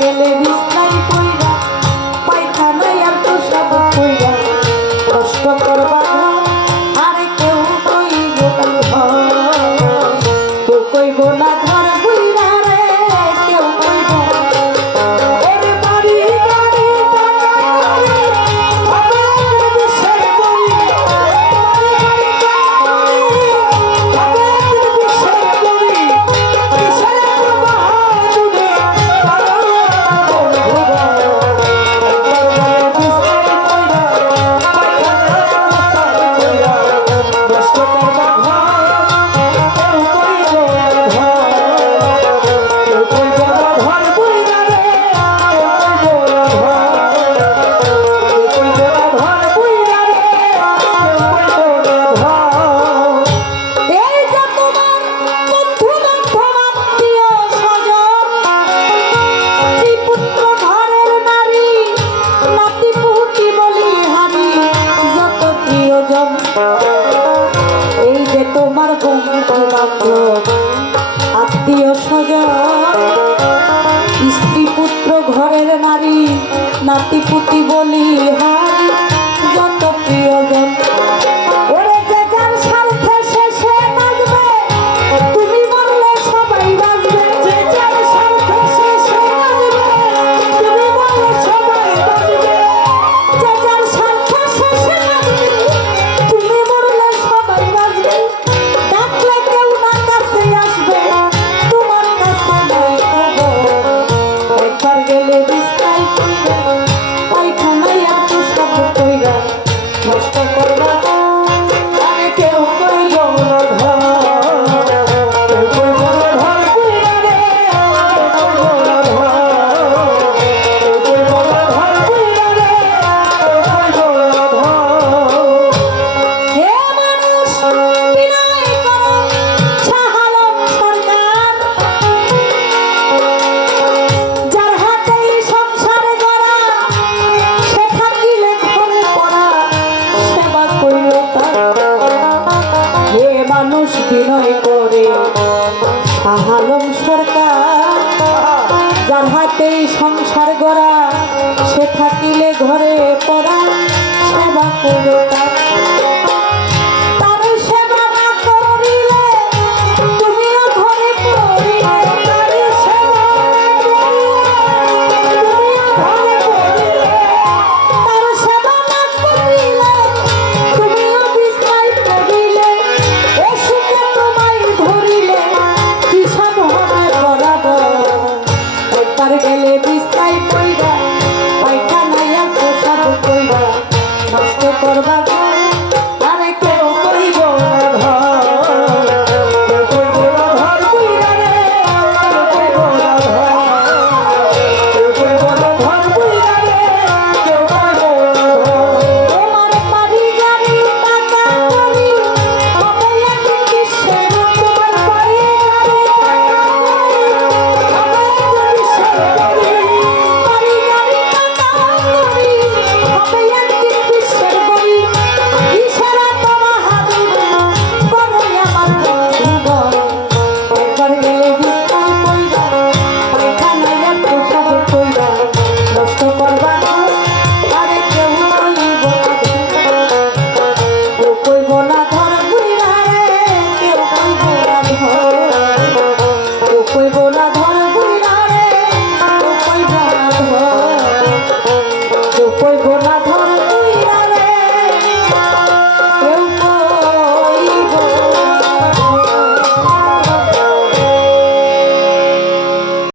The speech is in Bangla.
গেলে নারী নাতি পুতি বলি হারি যত প্রিয় যত বিনয় করে। আহালো